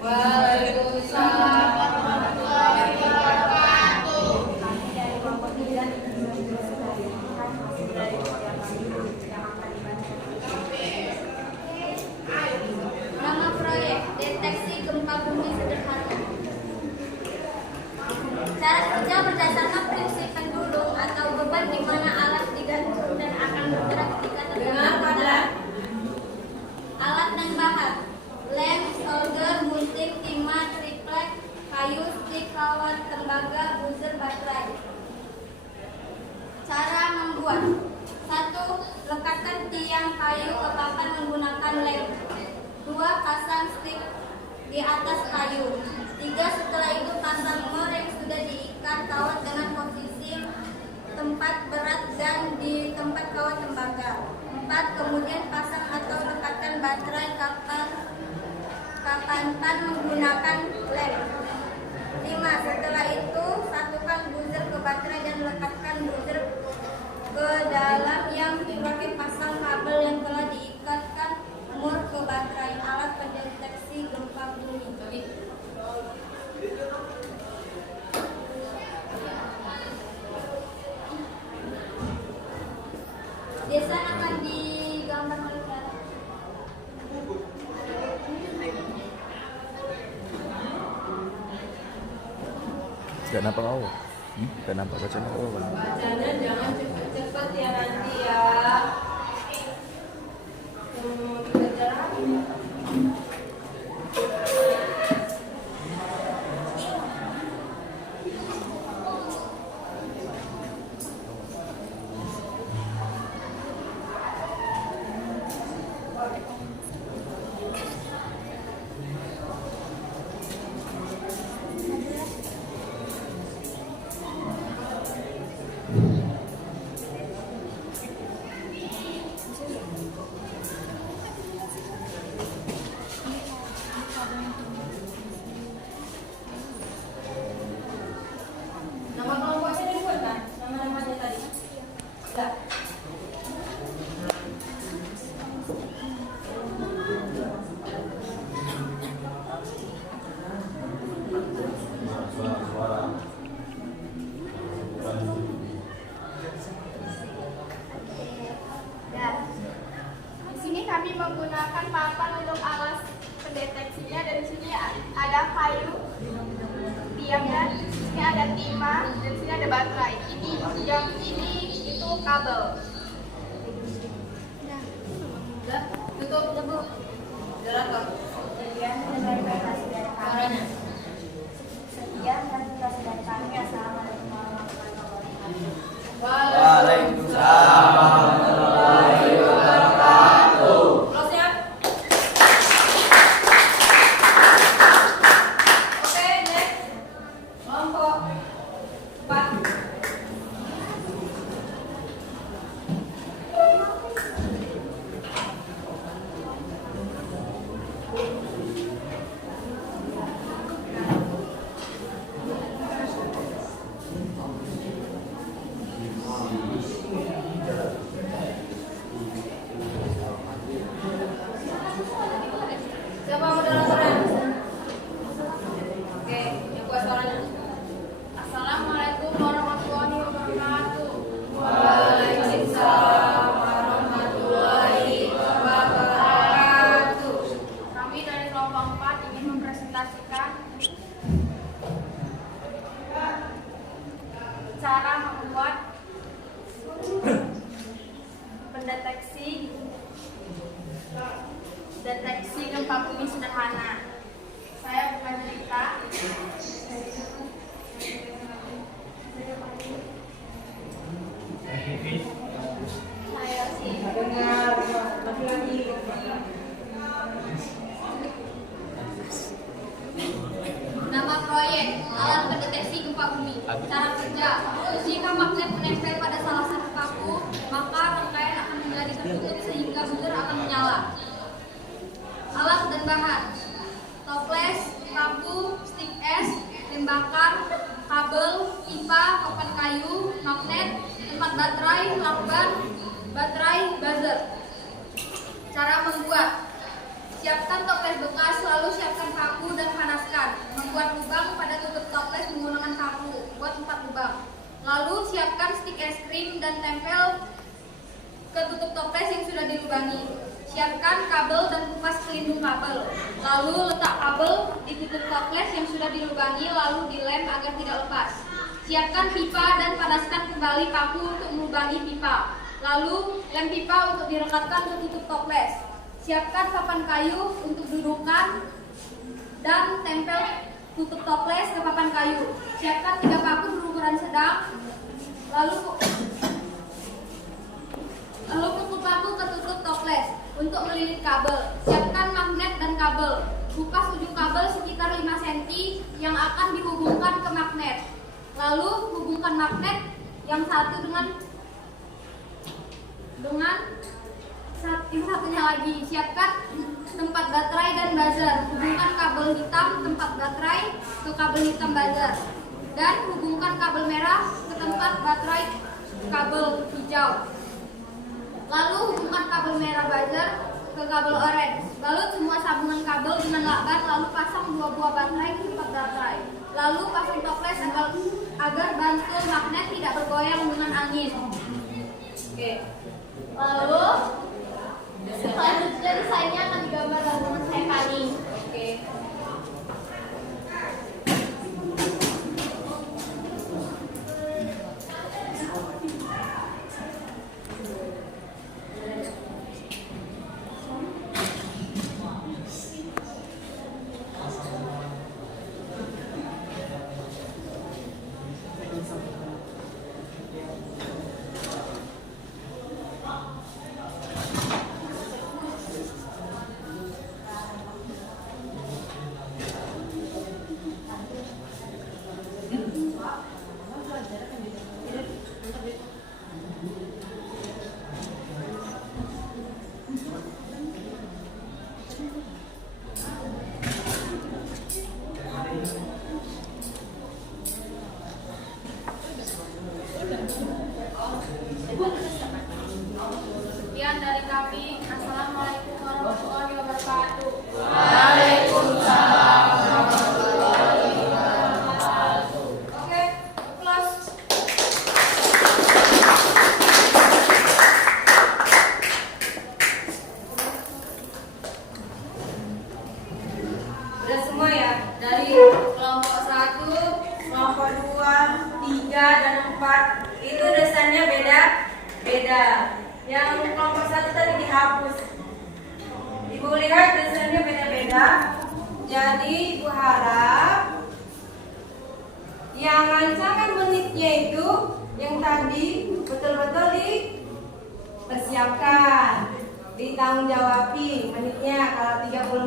Waalaikumsalam warahmatullahi wabarakatuh. Nama proyek deteksi gempa bumi sederhana. Cara kerja berdasarkan prinsip pendulum atau beban di mana alat digantung dan akan bergerak ketika terkena beban. Alat dan bahan: lem, solder, gunting, timah, triplek, kayu, stik, kawat, tembaga, buzzer, baterai. Cara membuat: 1. Lekatkan tiang kayu ke papan menggunakan lem. 2. Pasang stik di atas kayu. 3. Setelah itu pasang mor yang sudah diikat kawat dengan posisi tempat berat dan di tempat kawat tembaga. 4. Kemudian pasang atau lekatkan baterai kapan menggunakan lem. 5. Setelah itu satukan buzzer ke baterai dan lekatkan buzzer ke dalam yang dipakai, pasang kabel yang telah diikatkan mur ke baterai. Alat pendeteksi gempa bumi. Desain akan digambar melihat. Gak nampak kau? Gak nampak bacanya kau? Bacanya jangan cepet-cepet ya nanti ya. Mau dikejar apa? menggunakan papan untuk alas pendeteksinya, dan di sini ada kayu, tiang, dan di sini ada timah, dan di sini ada baterai. Yang ini itu kabel. Udah, tutup. Moderator. Sekian presentasi dari kami. Sekian presentasi dari kami. Assalamualaikum warahmatullahi wabarakatuh. Waalaikumsalam warahmatullahi wabarakatuh. Close ya. Oke, next. Kelompok 4. Siapa moderatornya? Oke, yang buat suaranya. Assalamualaikum warahmatullahi wabarakatuh. Waalaikumsalam warahmatullahi wabarakatuh. Kami dari kelompok 4 ingin mempresentasikan cara membuat deteksi gempa bumi sederhana. Saya bukan cerita. Saya sih. Dengar, lagi. Nama proyek alat pendeteksi gempa bumi. Cara kerja: jika magnet menempel pada salah satu paku, maka rangkaian akan menjadi tertutup sehingga buzzer akan menyala. Alat dan bahan: toples, paku, stik es, lem bakar, kabel, pipa, papan kayu, magnet, tempat baterai, lakban, baterai, buzzer. Cara membuat: siapkan toples bekas, lalu siapkan paku dan panaskan. Membuat lubang pada tutup toples menggunakan paku. Buat 4 lubang. Lalu siapkan stik es krim dan tempel ke tutup toples yang sudah dilubangi. Siapkan kabel dan kupas pelindung kabel. Lalu letak kabel di tutup toples yang sudah dilubangi, lalu dilem agar tidak lepas. Siapkan pipa dan panaskan kembali paku untuk melubangi pipa. Lalu lem pipa untuk direkatkan ke tutup toples. Siapkan papan kayu untuk dudukan dan tempel tutup toples ke papan kayu. Siapkan 3 paku berukuran sedang. Lalu pukul paku ke tutup toples untuk melilit kabel. Siapkan magnet dan kabel. Kupas ujung kabel sekitar 5 cm yang akan dihubungkan ke magnet. Lalu hubungkan magnet yang satu dengan yang satunya lagi. Siapkan tempat baterai dan buzzer. Hubungkan kabel hitam tempat baterai ke kabel hitam buzzer. Dan hubungkan kabel merah ke tempat baterai kabel hijau. Lalu hubungkan kabel merah buzzer ke kabel orange. Balut semua sambungan kabel dengan lakban, lalu pasang 2 buah baterai ke tempat baterai. Lalu pasang toples agar bantul magnet tidak bergoyang dengan angin. Oke. Lalu selanjutnya desainnya akan digambar dalam rumah saya kali. Oke. tulisannya beda. Yang kelompok 1 tadi dihapus. Ibu lihat tulisannya beda-beda. Jadi Ibu harap yang rancangan menitnya itu yang tadi betul-betul dipersiapkan, ditanggung jawabi menitnya. Kalau 30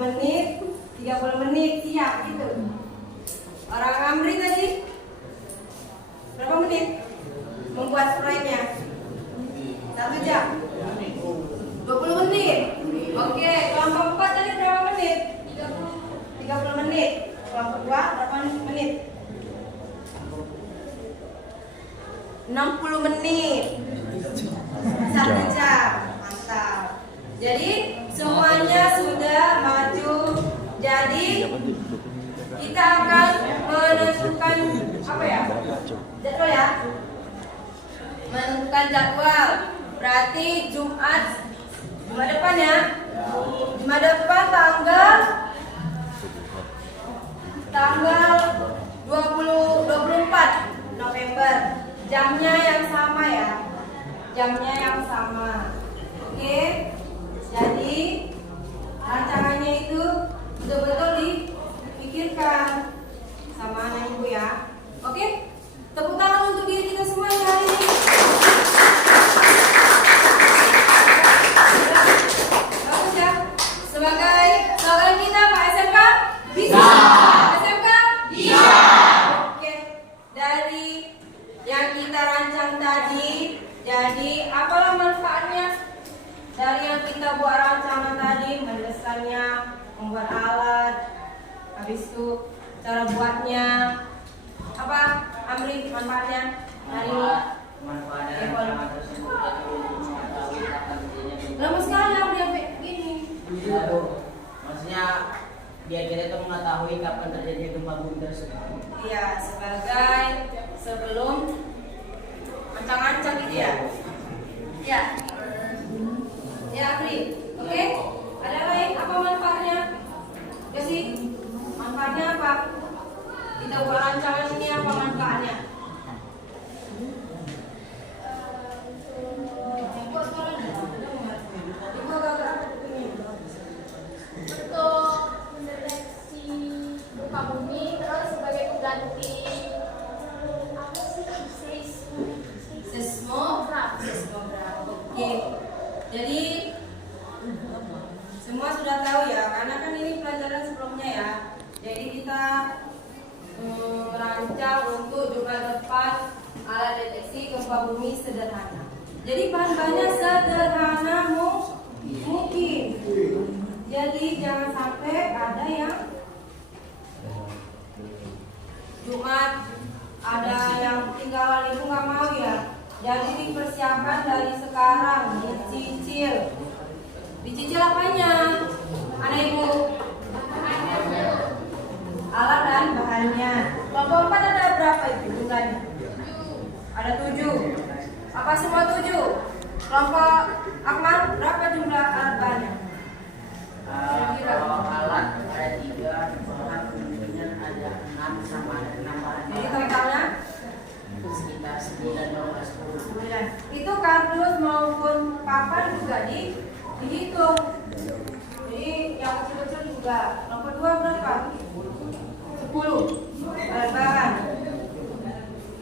menit siap gitu. Orang Amri tadi berapa menit membuat sprite-nya? 1 jam. 20 menit. Oke, kelompok 4 tadi berapa menit? 30 menit. Kelompok 2 berapa menit? 60 menit. 1 jam. Mantap. Jadi semuanya sudah maju. Jadi kita akan menentukan apa ya? Jadwal ya. Menentukan jadwal. Berarti Jumat depan ya. Jumat depan tanggal 24 November. Jamnya yang sama ya. Jamnya yang sama. Oke. Jadi rancangannya itu betul-betul dipikirkan sama anak ibu ya. Oke. Tepuk tangan untuk diri kita semua yang hari ini. Bagus ya. Sebagai slogan kita Pak SMK bisa. SMK bisa. Oke. Dari yang kita rancang tadi, jadi apalah manfaatnya dari yang kita buat rancangan tadi? Mendesainnya, membuat alat, habis itu cara buatnya. Apa Amri manfaatnya dari manfaat dari rancangan tersebut yaitu mengetahui kapan terjadinya gempa. lama sekali Amri sampai gini. Maksudnya biar kita itu mengetahui kapan terjadinya gempa bumi tersebut. Iya, sebagai sebelum ancang-ancang gitu ya. Ya. Ya Amri, oke? Ada lain apa manfaatnya? Ya sih, manfaatnya apa? Kita buat rancangan ini apa manfaatnya? Untuk mendeteksi gempa bumi, terus sebagai pengganti apa sih Seismograf. Oke. Jadi semua sudah tahu ya, karena kan ini pelajaran sebelumnya ya. Jadi kita merancang untuk Jumat depan alat deteksi gempa bumi sederhana. Jadi bahan-bahannya sederhana mungkin. Jadi jangan sampai ada yang Jumat ada yang tinggalan itu nggak mau ya. Jadi dipersiapkan dari sekarang, dicicil apanya? Anak ibu, alat dan bahannya. Kelompok 4 ada berapa itu jumlahnya? Ada 7. Apa semua 7? Kelompok Akmal berapa jumlah alat bahannya? Kalau alat ada 3, bahan kemudian ada 6 sama ada 6 bahan. Jadi totalnya Sekitar 9, 12, 10. 9. Itu kardus maupun papan juga dihitung. Jadi yang kecil-kecil juga. Nomor 2 berapa? 10 alat bahan.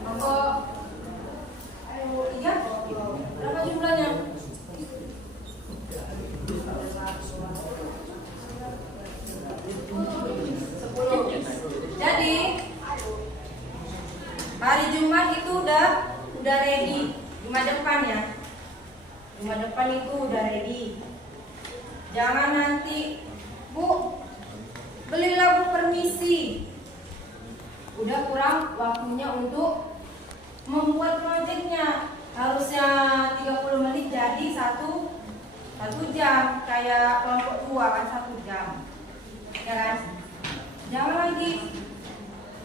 Nomor 3 berapa jumlahnya? 10. Jadi hari Jumat itu udah ready. Jumat depan ya. Jumat depan itu udah ready. Jangan nanti, Bu, belilah Bu permisi. Udah kurang waktunya untuk membuat proyeknya. Harusnya 30 menit jadi satu jam. Kayak kelompok 2 kan 1 jam. Ya kan? Jangan lagi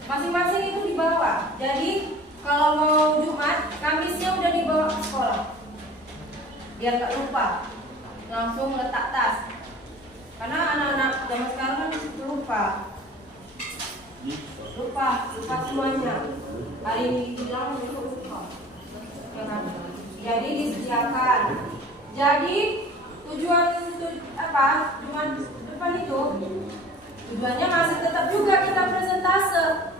masing-masing itu dibawa. Jadi kalau mau Jumat, Kamisnya udah dibawa ke sekolah. Biar gak lupa. Langsung letak tas. Karena anak-anak zaman sekarang kan lupa semuanya. Hari ini bilang besok lupa. Ya kan? Jadi disediakan. Jadi tujuan depan itu tujuannya masih tetap juga kita presentase,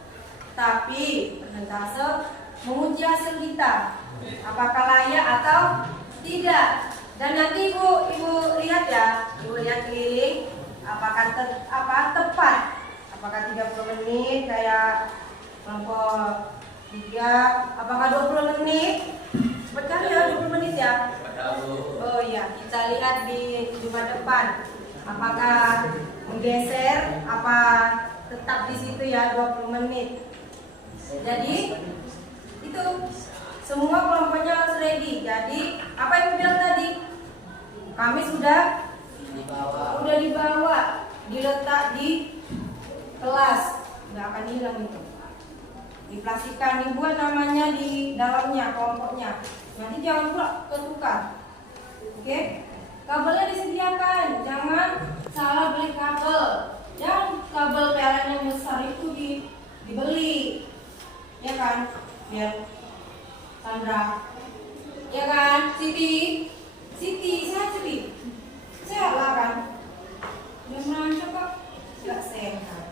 tapi presentase menguji hasil kita apakah layak atau tidak. Dan nanti ibu lihat ya, ibu lihat keliling apakah tepat, apakah 30 menit kayak kelompok 3, apakah 20 menit. Cepat kali ya 20 menit ya. Oh iya, kita lihat di jumlah depan apakah menggeser apa tetap di situ ya 20 menit. Jadi itu semua kelompoknya harus ready. Jadi apa yang bilang tadi? Kami sudah dibawa, diletak di kelas, nggak akan hilang itu. Diplastikkan, dibuat namanya di dalamnya kelompoknya. Nanti jangan pula ketukar. Oke? Kabelnya disediakan, jangan salah beli kabel. Yang kabel PLN yang besar itu dibeli, ya kan? Biar Sandra, ya kan? Siti, sehat Siti, sehat lah kan? Udah merancang kok, nggak sehat.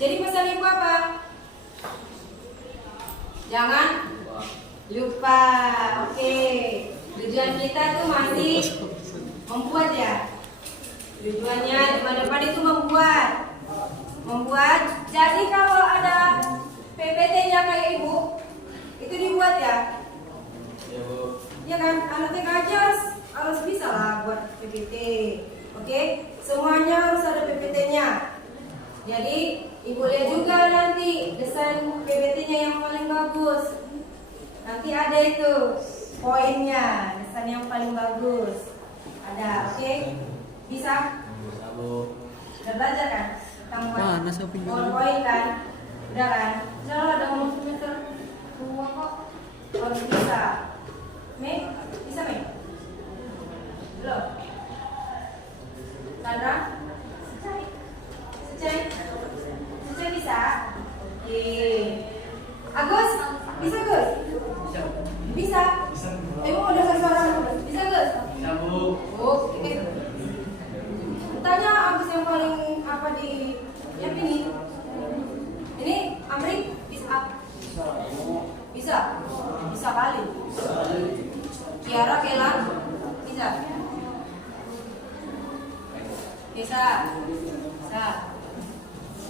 Jadi pesan ibu apa? Jangan lupa, oke. Tujuan kita tuh masih membuat ya. Tujuannya depan itu membuat. Jadi kalau ada PPT-nya kayak ibu, itu dibuat ya. Ya kan, anak TK aja harus bisa lah buat PPT. Oke, semuanya harus ada PPT-nya. Jadi ibu lihat juga nanti desain PPT-nya yang paling bagus. Nanti ada itu poinnya, desain yang paling bagus. Ada, oke? Bisa? Udah belajar kan? Tentang poin kan? Udah kan? Udah lah, udah ngomong semester 2 kok. Harus bisa. Mei? Bisa Mei? Belum? Sandra? Secai bisa? Oke. Agus? Bisa Gus? Bisa? Emang udah kasih suara Gus? Bisa Gus? Bisa Bu. Oke. Tanya Agus yang paling apa di yang ini? Ini Amri bisa? Bisa? Bisa kali. Kiara, Kela? Bisa? Bisa? Bisa.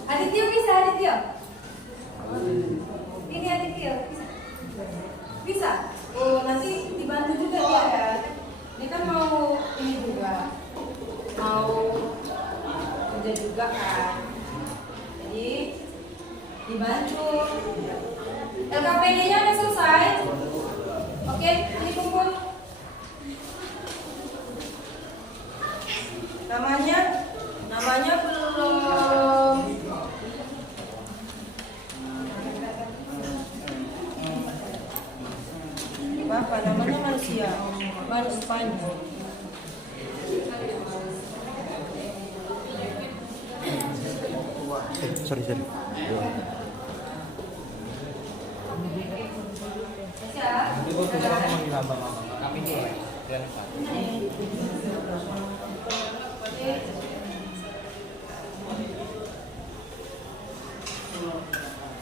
Aditya bisa, Aditya? Ini Aditya bisa? Bisa? Oh, nanti dibantu juga dia ya. Ini kan mau ini juga, mau kerja juga kan. Jadi dibantu. LKPD-nya udah selesai. Oke, ini kumpul. Namanya belum. Apa namanya manusia? Manusia. Sorry.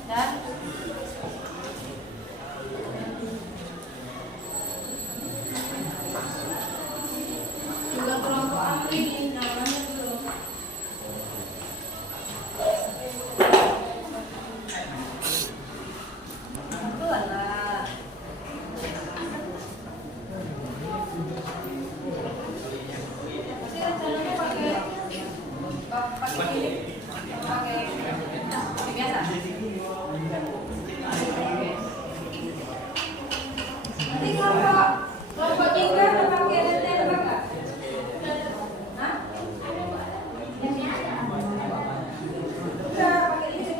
Dan juga kelompok Amri namanya belum. Betul lah. Pasti rencananya pakai ini, pakai biasa. Nanti kelompok 3 ada pakai lentera enggak? Hah? Udah pakai ini.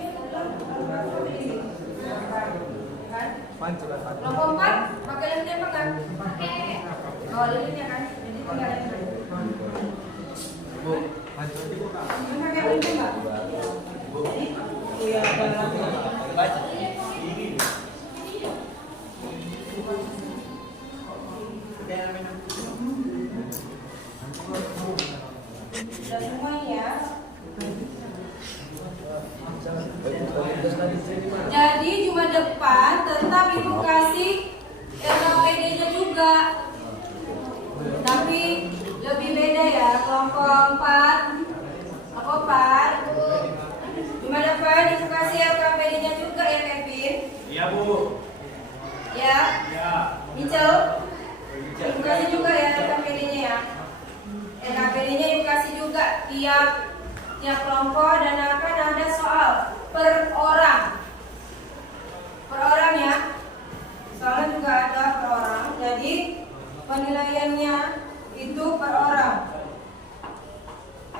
Kelompok 4 pakai lentera enggak? Pakai. Oh, lilinnya kan. Jadi tinggal lentera. Pakai lentera enggak? Iya, baca. Sudah semuanya. Jadi Jumat depan tetap Ibu kasih LKPD-nya juga. Tapi lebih beda ya, kelompok 4. Kelompok 4. Jumat depan Ibu kasih LKPD-nya juga ya, Kevin? Iya, Bu. Ya? Iya. Michel? Ibu kasih juga ya LKPD-nya ya. LKPD-nya Ibu kasih juga tiap kelompok dan akan ada soal per orang. Per orang ya. Soalnya juga ada per orang. Jadi penilaiannya itu per orang.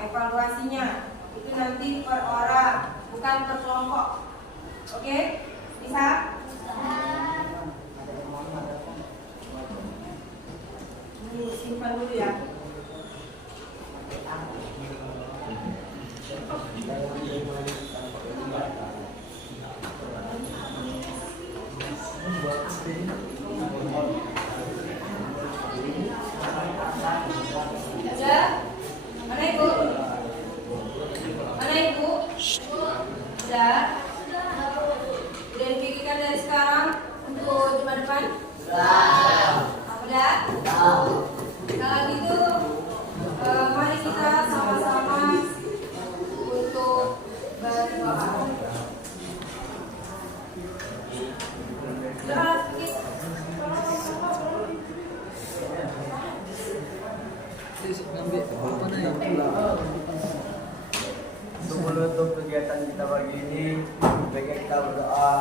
Evaluasinya itu nanti per orang, bukan per kelompok. Oke? Bisa? Ini simpan dulu ya. Sudah? Mana Ibu? Mana Ibu? Sudah? Udah dipikirkan dari sekarang untuk Jumat depan? Udah? Kalau gitu mari kita sama-sama untuk berdoa. Untuk menutup kegiatan kita pagi ini, baiknya kita berdoa.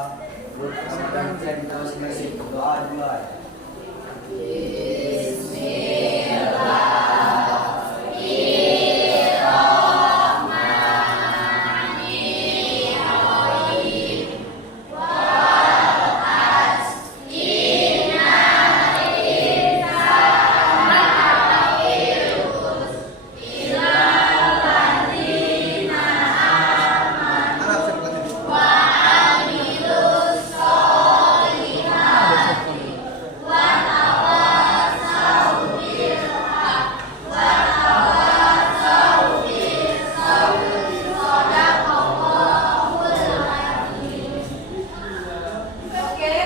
Menurut kesadaran kita masing-masing berdoa dimulai. Oke,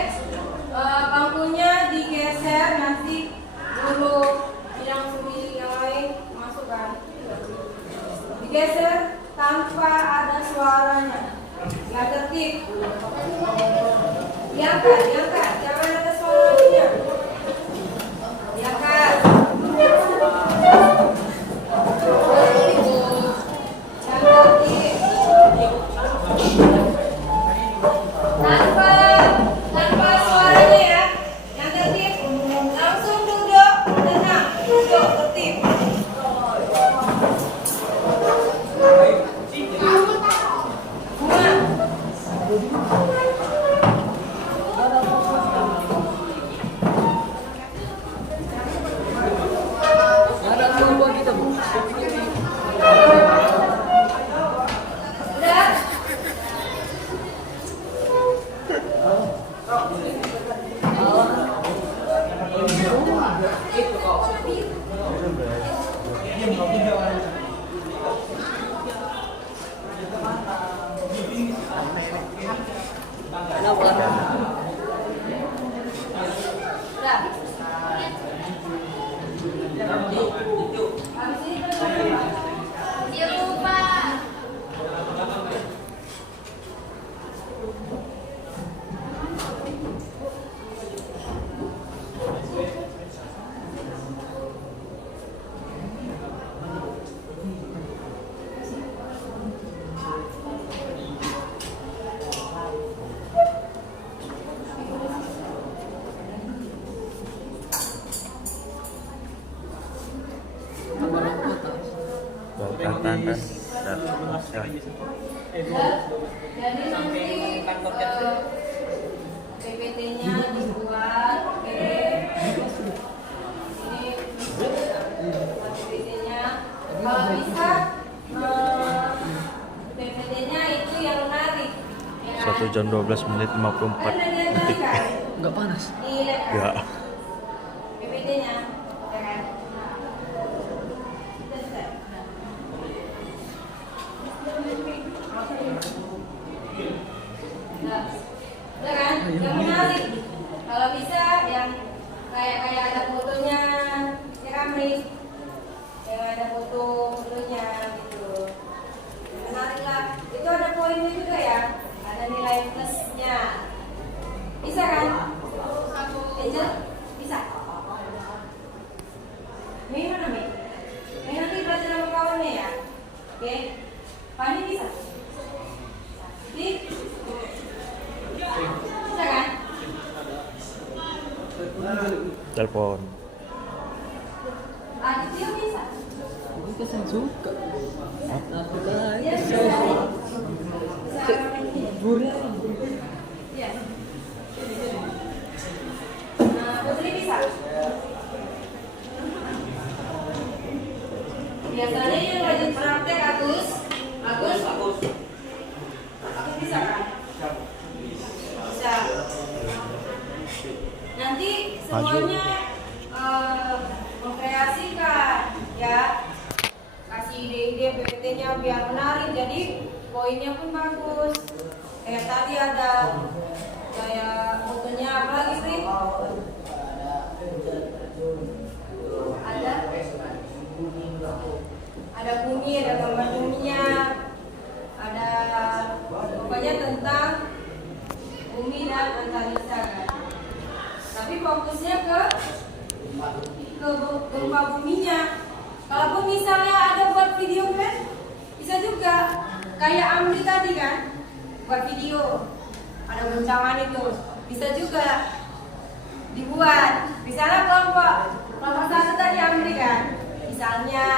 bangkunya digeser nanti dulu yang sumbi yang lain masukkan. Digeser tanpa ada suaranya. Nggak tertib. Diangkat, jangan ada suaranya. Diangkat. Jangan tertib. Tanpa suaranya ya. Yang tertib langsung duduk, tenang, duduk tertib. Udah? Udah? Habis ini terus apa? Dilupa. Jadi nanti PPT-nya dibuat, oke. Ini PPT-nya. Kalau bisa PPT-nya itu yang menarik. Ya kan? 1 jam 12 menit 54 Kan udah detik. kan? Enggak panas. Iya. Ya. PPT PPT-nya, ya kan? Nah, udah kan? Yang menarik. Kalau bisa yang kayak ada fotonya, ya kan, Rik? Yang ada fotonya gitu. Yang menarik lah. Itu ada poinnya juga ya. Ada nilai plusnya. Bisa kan? Angel? Bisa? Mei mana Mei? Mei nanti belajar sama kawannya ya. Oke? Pani bisa? Dik? Bisa kan? Telepon. Aditya bisa? Itu saya suka. Iya bisa. Bisa Buran. Iya. Nah, Putri bisa? Biasanya yang rajin praktek Agus bisa kan? Bisa. Nanti semuanya mengkreasikan ya, kasih ide-ide PPT-nya biar menarik, jadi poinnya pun bagus. Kayak tadi ada kayak fotonya apa lagi sih? Ada bumi, ada gambar buminya, ada pokoknya tentang bumi dan antariksa kan. Tapi fokusnya ke gempa buminya. Kalaupun misalnya ada buat video kan, bisa juga kayak Amri tadi kan, buat video ada guncangan itu, bisa juga dibuat. Misalnya kelompok satu tadi Amri kan, misalnya,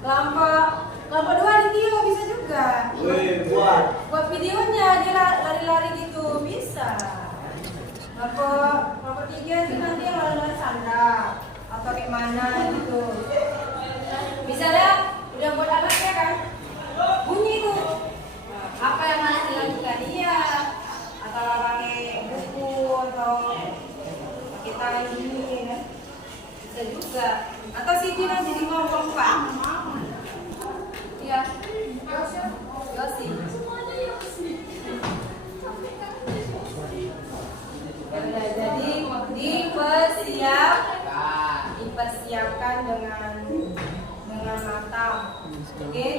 kelompok 2 di Tio bisa juga. Buat videonya dia lari-lari gitu bisa. Kelompok 3 itu nanti yang lari-lari sandal atau kayak mana gitu. Misalnya udah buat alatnya kan, bunyi tuh. Apa yang harus dilakukan dia? Atau pakai buku atau pakai tangan ini kan? Bisa juga. Atau Siti nanti di kelompok 4. Iya. Yosi. Ya, jadi dipersiapkan dengan matang. Oke?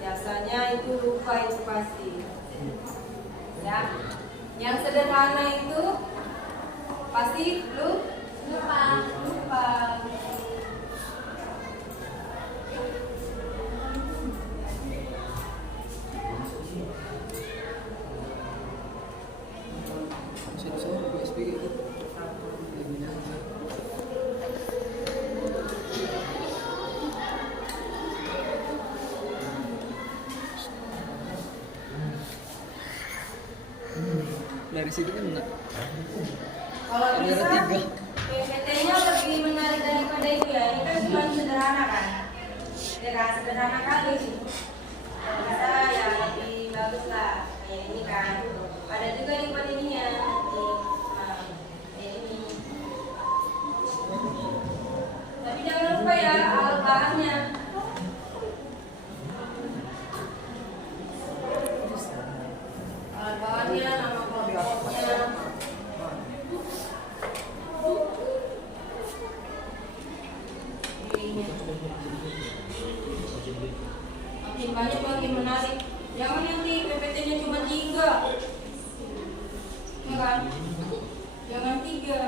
Biasanya itu lupa itu pasti. Ya. Yang sederhana itu pasti lupa. Dari situ kan enggak. Kalau Ada bisa, 3. PPT-nya lebih menarik daripada itu ya. Ini kan cuma sederhana kan. Ya kan, sederhana kali sih. Kalau bisa ya lebih bagus lah. Kayak ini kan. Ada juga di buat ininya. Kayak ini. Tapi jangan lupa ya alat bahannya. Alat bahannya, nama kelompoknya. Makin banyak makin menarik. Jangan nanti PPT-nya cuma 3, ya kan? Jangan 3.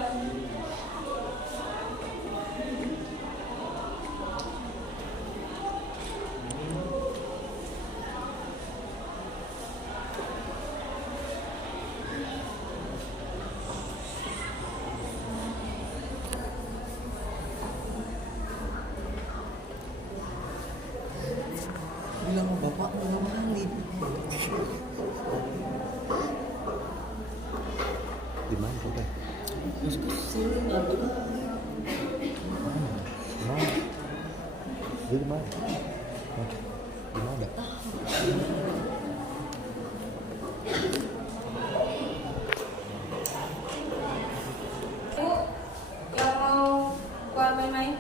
Bilang sama bapak mau kali. Di mana udah? Sini ngantuk. Mana? Dia di mana? Hah? Di mana? dimulai.